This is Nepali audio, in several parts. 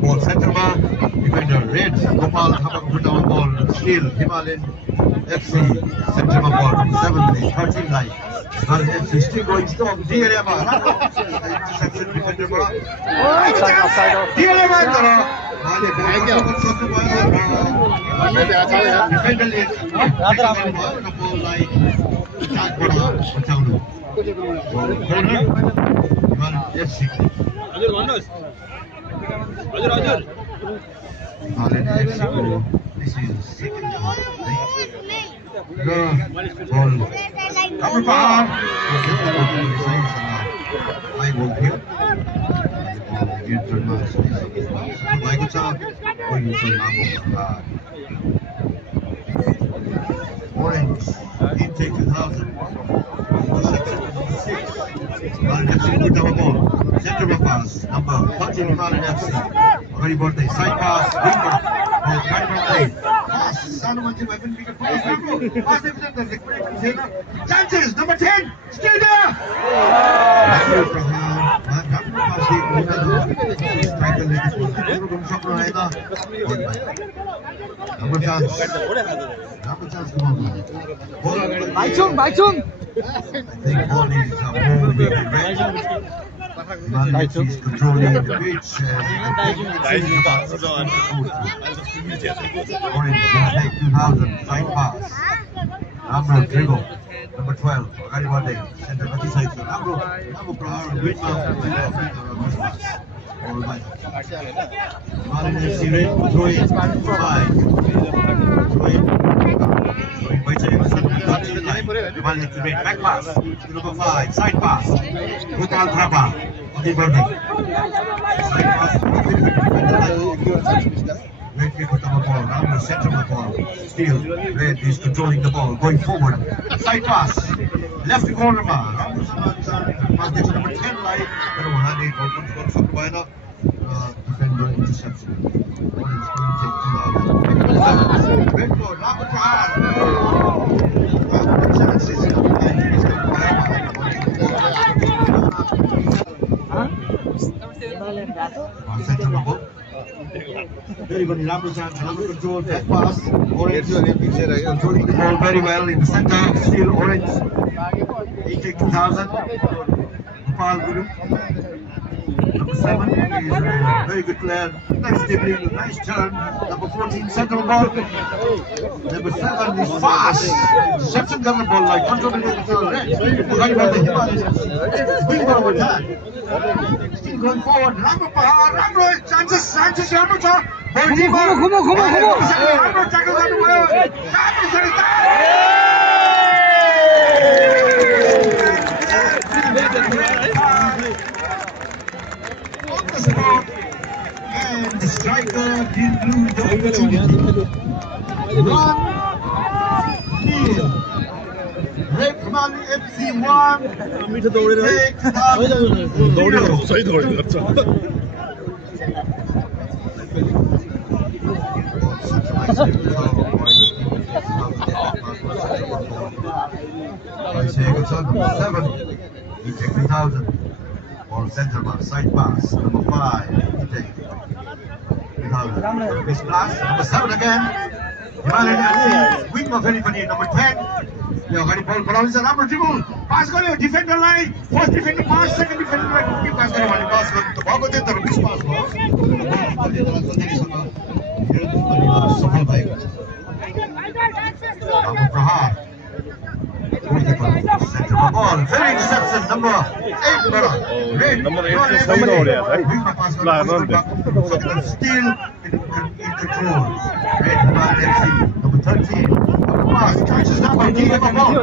Ball center bar, defender red, Gopal Thapak put down ball, Steel, Himalayan FC, center bar ball, 7, 13 line. Himalayan FC still going strong, DLA bar, interception defender bar. DLA bar, defender is ball line, attack bar, corner, Himalayan FC. This is second ball. Cover power. High ball here. Orange. Intake 2000. Interception 6. Himalayan FC put down a ball. Center pass. Number 14 Himalayan FC. Very birthday. Side pass. Winger. Pass. Sanumanji weapon we can put his pass chances. Number 10. Still there. Number chance. Come on. Baichung. I think ball is moving and he's controlling the pitch and Orange will take 2000, side pass. Amro dribble, number 12, Gariwade, center of the side. Amro Prahar, good mouth, pass. All right. Himalayan FC red, throw in, 5. Throw in. Himalayan FC red, back pass. Number 5, side pass. Gopal Thrapa, the burning. Side pass. Red kick with the ball, Ramro center of the ball. Still, Red is controlling the ball, going forward. Side pass. Left corner bar. Ramro pass to number 10 line. Rohani goes from Buena. Defender interception. One is going to take 2000. Red ball, Ramro Prahar. Chances. Center of the ball. Very good, Ramro chance, Ramro control, back pass. Orange controlling the ball very well in the center. Still Orange. He take 2000. Gopal Guru. Number 7 is a very good player. Nice dribbling, nice turn. Number 14, center of the ball. Number 7 is fast. Reception cover ball like controlling the red. Right by the Himalayan. Wing ball attack. Still going forward. Ramro Prahar. Ramro chances. Ramro shot. Come on. Ramro tackles on the wall. Ramro shot is there. On the spot. And the striker didn't lose the opportunity. 1-0. Red Himalayan FC 1. Take 7. He take 2000. Ball center back, side pass. Number 5. He take 2000. Miss pass. Number 7 again. Himalayan FC. Wing of anybody. Number 10. Yo, got the ball. Ball Ramro dribble. Pass go. Defender line. First defender pass. Second defender line. Pass go. Pass go. The ball goes in. Miss pass go. Safal bhai. Ramro Prahar. Center ball. Very interception. Number 8. Red. Number 8 is coming out here, right? Still in control. Red Himalayan FC. Number 13. Pass. Catches number. Give him a ball.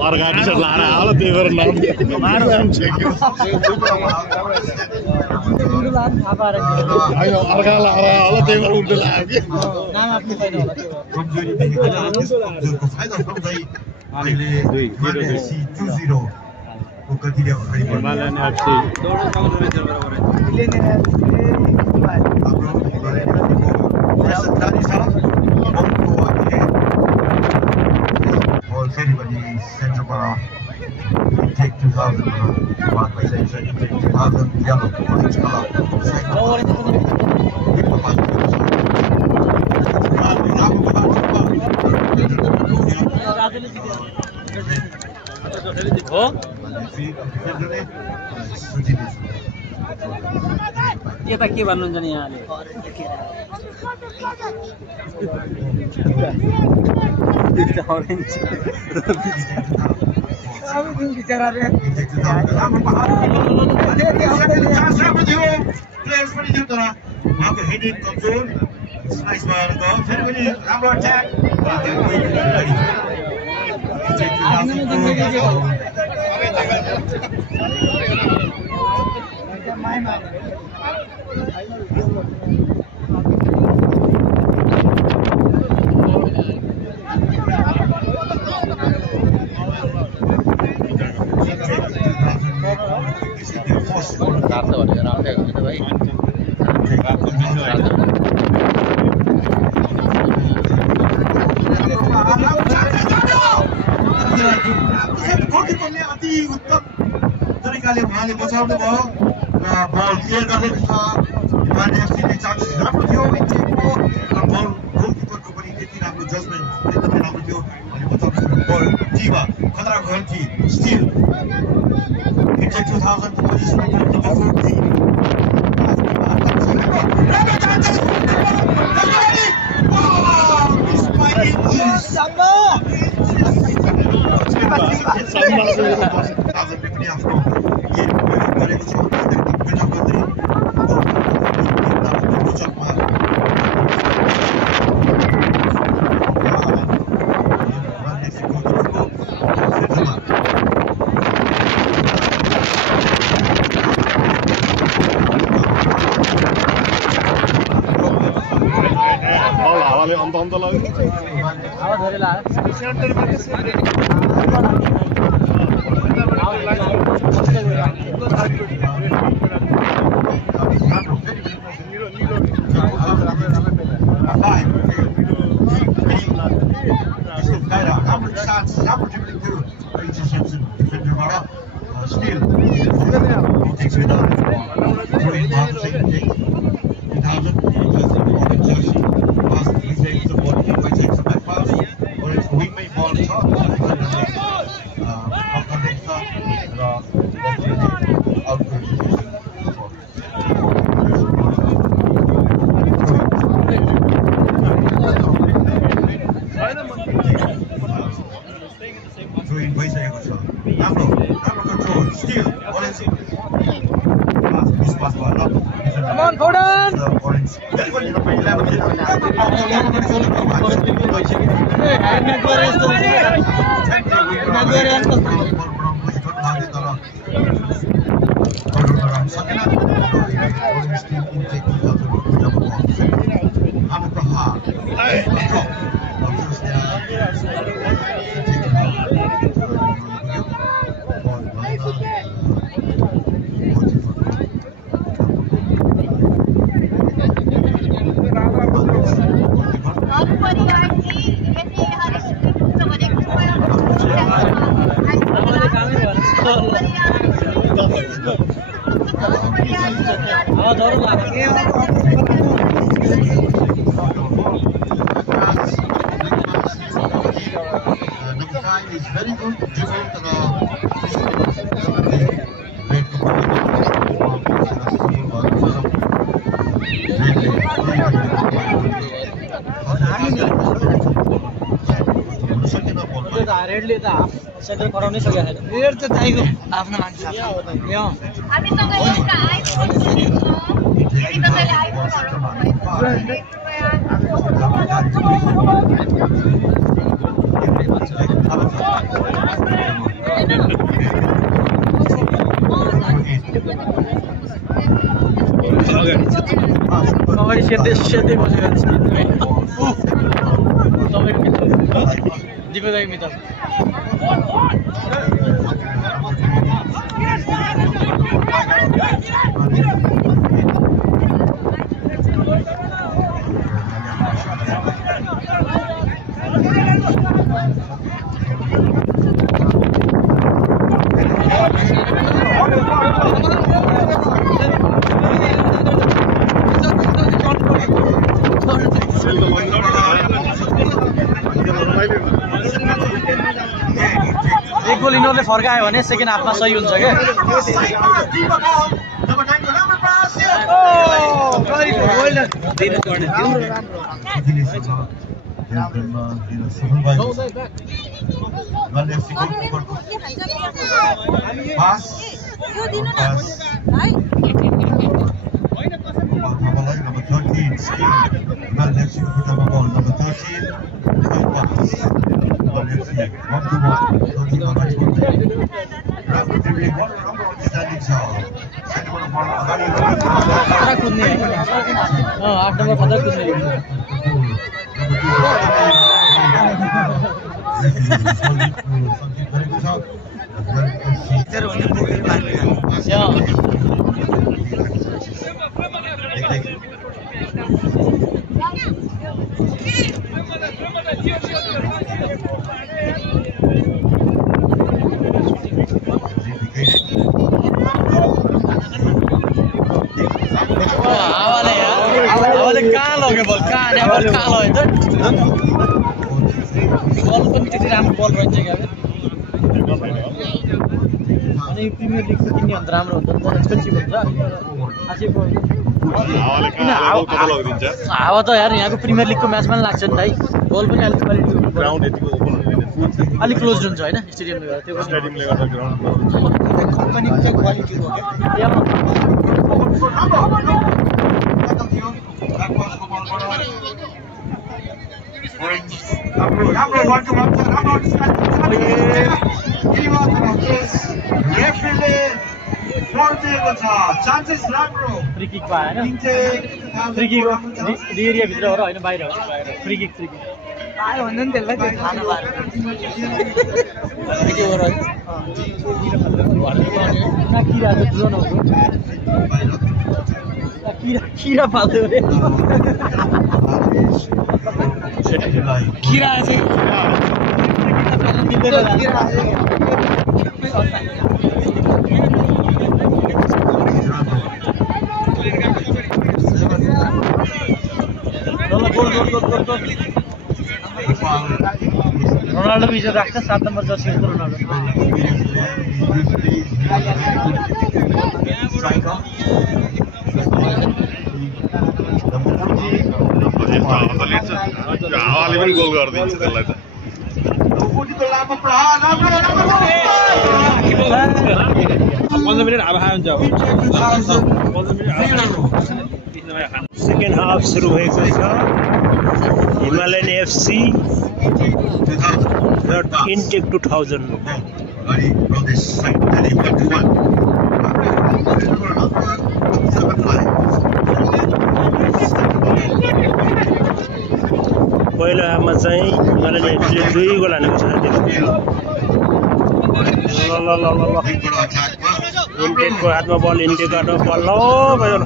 अर्का टी-सर्ट लाएर आला त्यही भएर नाम अर्का लाएर आला त्यही भएर उल्टो लाग्यो कि Take 2000 organization, take 2000 yellow, orange color. यता के भन्नुहुन्छ नि यहाँले तरिकाले उहाँले बचाउनु भयो र बल क्लियर गरेको छ हिमाली एफसीले चान्सेस राम्रो थियो इन्टेकको बल गोलकिपरको पनि त्यति राम्रो जजमेन्ट एकदमै राम्रो थियो अनि बचाउनु बल टिमा खतराको गन्थी स्टिल इन्टेक 2000 को position number 5 is very good. Centre खराउनै सकेको छैन रेड त चाहिएको आफ्नो मान्छे हामीसँग एउटा आइफोन छ यदि तपाईले आइफोनहरु कबड्डी सेतै बसेको तपाईँको मित्र दिपक दाइको मित्र एक गोल यिनीहरूले फर्कायो भने सेकेन्ड हाफमा सही हुन्छ क्या कुद्ने 8 नम्बर खतरा कुद्ने कहाँ लग्यो बल कहाँ लग्यो त बल पनि त्यति राम्रो बल रहन्छ क्या अनि प्रिमियर लिग किन्ने भन्दा राम्रो हुन्छ नि एक्सपेन्सिभ हुन्छ हावा त यार यहाँको प्रिमियर लिगको म्याचमा पनि लाग्छ नि भाइ बल पनि अलिक क्वालिटी ग्राउन्ड यतिको ओपन हुँदैन अलिक क्लोज हुन्छ हैन स्टेडियमले गर्दा त्यो स्टेडियमले गर्दा ग्राउन्ड कम्पनीको चाहिँ क्वालिटी हो क्या फ्री किक पाएन फ्री किक एरिया भित्र हो र हैन बाहिर हो फ्री किक पायो भन्दा नि त्यसलाई त्यो थाहा नपाएर के हो र किरा त ड्रोन हो किरा पाल्थ्यो रे किरा चाहिँ रोनाल्डो विजय राख्छ 7 नम्बर जर्सी रोनाल्डो हावाले पनि गोल गरिदिन्छ त्यसलाई त 15 मिनेट अब हुन्छ सेकेन्ड हाफ सुरु भएको छ हिमालयन एफसी इन्टेक 2000 पहिलो हाफमा चाहिँ हिमालयन एफसीले 2 गोल हानेको छ इन्टेकको हातमा बल इन्टेक हातमा बल भयो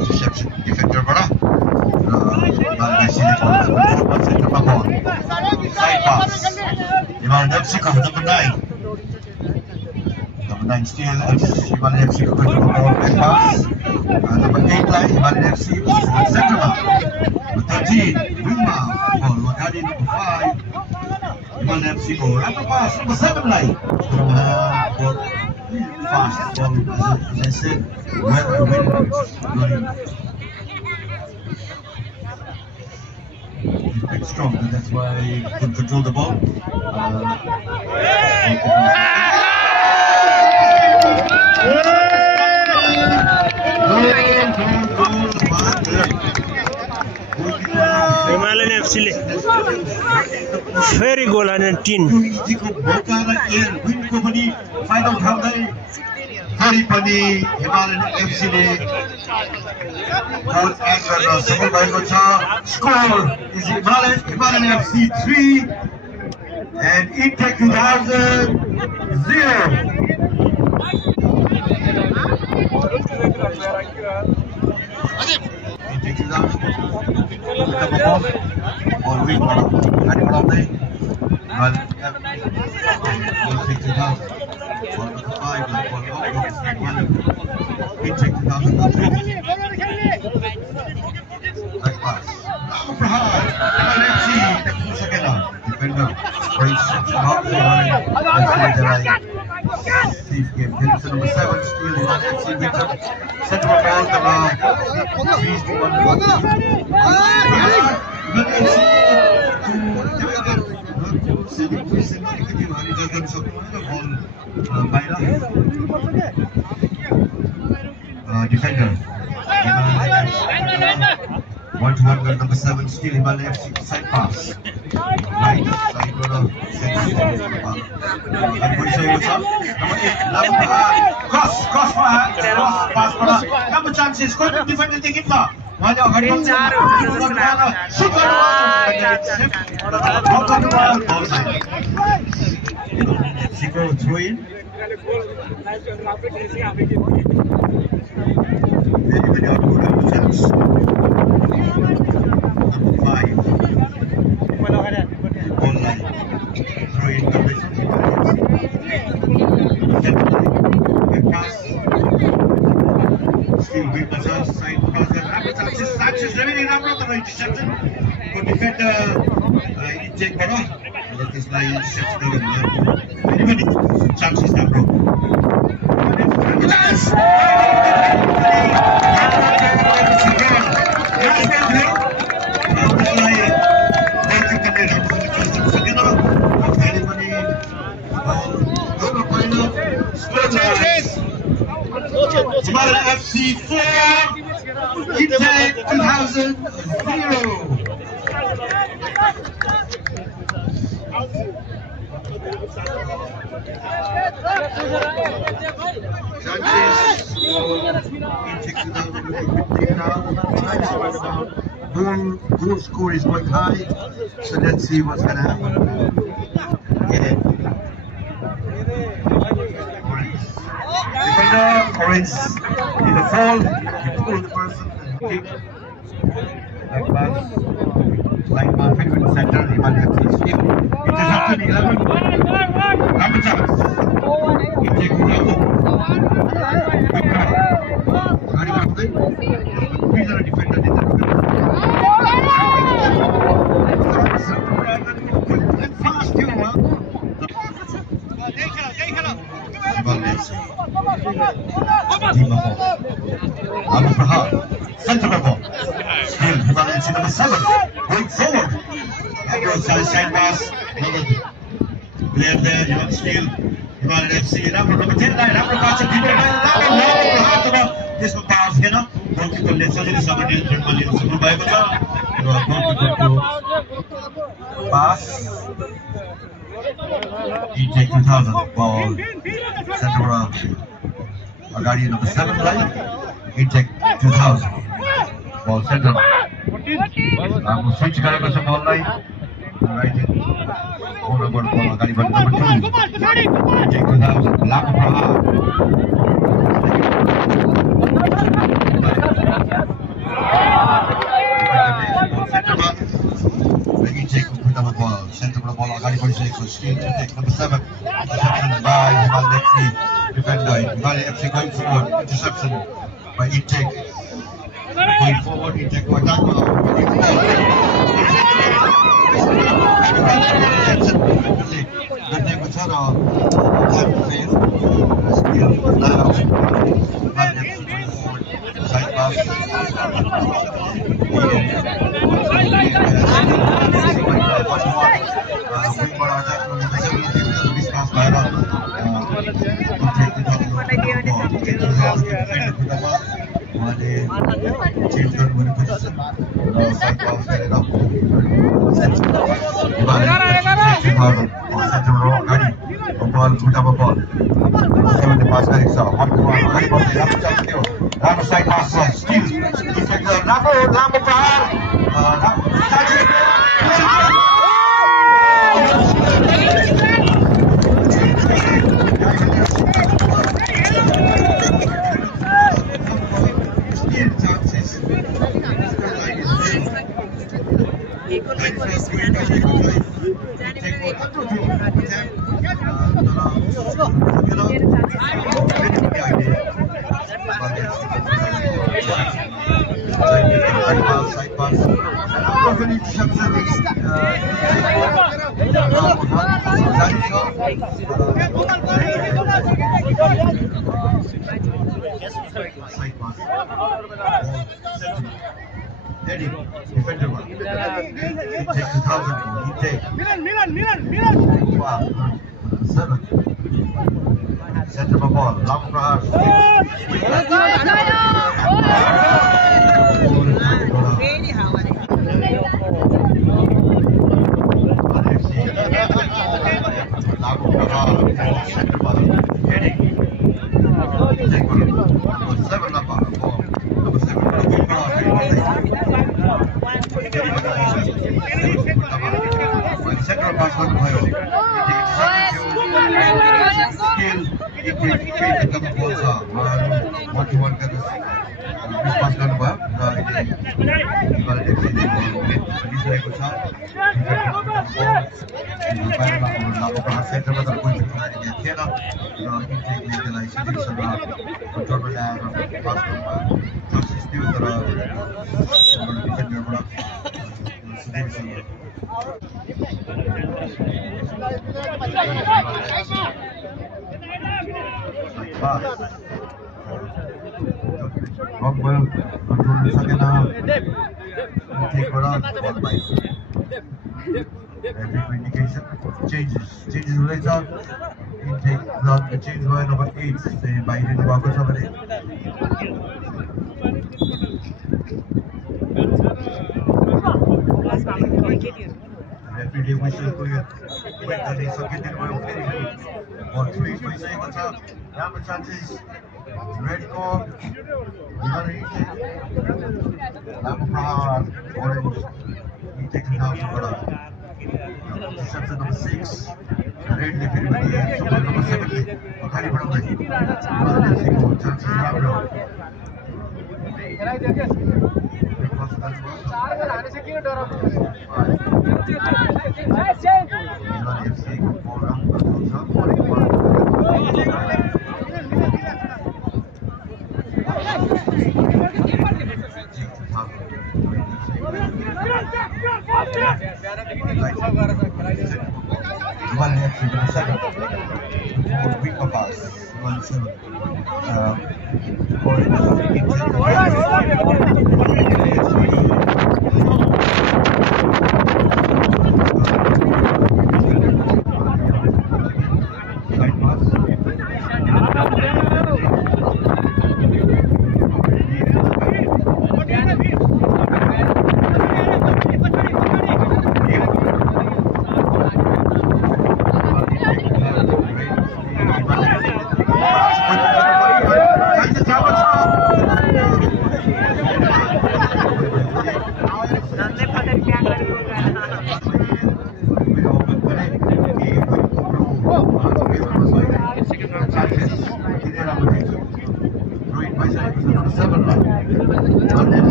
interception defender बड़ा Mexico, number 9. Number 9 still Himalayan FC going to the ball back pass. Number 8 line Himalayan FC center back. Number 13 Wilma ball Wakadi. Number 5 Himalayan FC go rapid pass. Number 7 line ball fast ball as I said where the wind going. Quite strong, and that's why he could control the ball. Himalayan FC ले फेरि गोल हाने 3 Hari pani Himalayan FC le goal and score by Gocha. Score is Himalayan FC 3 and Intake 2000 0. Intake 2000 और wing बड़ा गाड़ी बड़ा नहीं बल Intake 2000 1 5 like 1 Intake 2003 back pass defender Prince out Steve game number 7 still in FC Winter central ball the 3 to 1 defender 1-1 with number 7 still Himalayan FC side pass right side runner and what say what's up number 8 cross pass number chances good defender taking it Wajah Harian super Mexico throw in very outgoing chance number 5 online throw in pass still with the side pass Sanchez remaining number the interception good defender Intake bada that is like interception very chances that bro Himalayan FC 4 Intake 2000 0. Goal score is going high, so let's see what's going to happen. Defender, Orange in the fall, you pull the person and kick. Like pass, like pass, between center, Himalayan FC still. Interception 11. Number chance. Intake 2000. These are a defender in the fast you know. Abu Prahar, center ball. Still Himalayan FC number 7 going forward. Side pass. Player there, you want still Himalayan FC number 10 line. Number pass this pass you know. Goalkeeper ले सजिलै सँगले ट्रेन्डमा लिन सक्नु भएको छ र गोलकिपरको pass Intake 2000 ball center of अगाडि number 7 line Intake 2000 ball center हाम्रो स्विच गरेको छ बललाई राइट कोर्नरबाट बल अगाडिबाट number 2 Intake 2000 लामो प्रहार Intake 2000 of ball. Center of the ball. Agadi badiरहेको Steel intake number 7. Interception by Himalayan FC defender. Himalayan FC going forward. Interception by Intake. Going forward, Intake को attack को गर्ने को छ र time to fail. Steel now. Himalayan FC going forward. Side pass. Side pass, Steel. Rambo Prahar. Center of the ball, long Prahar. Rockwell control di sana. Intake around ball by. Every indication changes later. Intake run change by number 8. Say by in the box over there. Every day we should go here. Wait till they second in my opinion. Or 3 by saying what's up. Number chances. Red call. Rambo Prahar, orange. He takes it out to Bada. Interception number 6. Red left everybody. Super number 7. Agadi बढाउँदै. Himalayan chances राम्रो.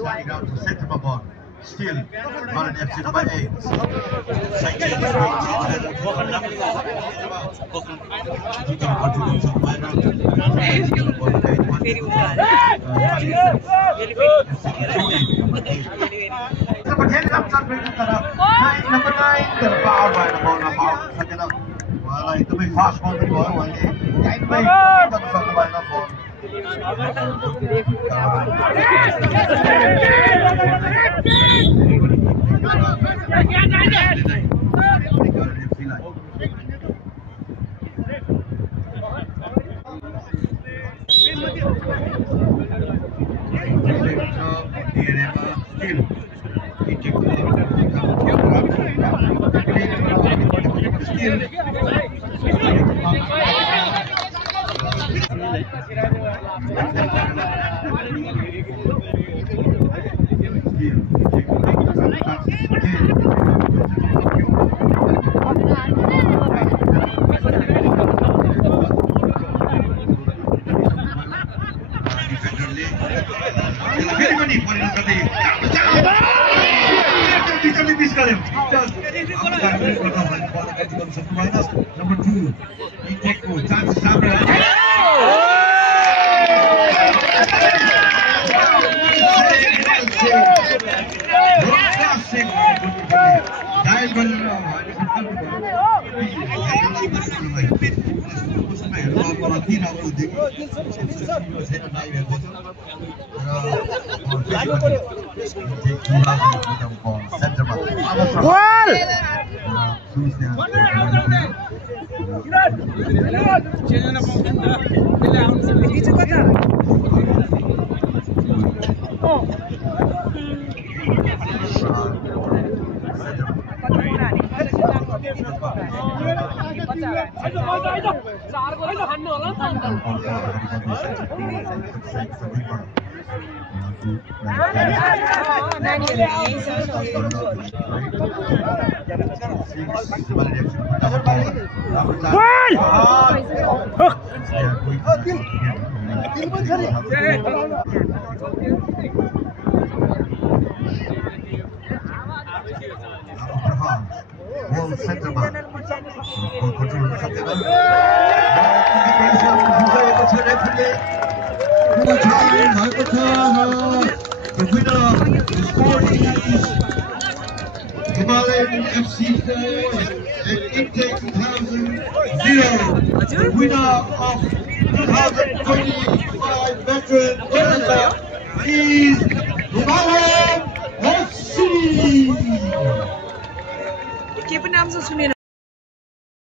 Standing out to center of ball. Still, Holland FC number 8. Number 9, the power by the ball. Well, itu be fast ball di bawah wali. Kain baik, kita bisa kembali ke ball. Number 2, Ijeko, chance Sabra. The winner of the sport is Himalayan FC 4 and Intake 2000 0. The winner of 2025 veteran World Cup is Himalayan FC.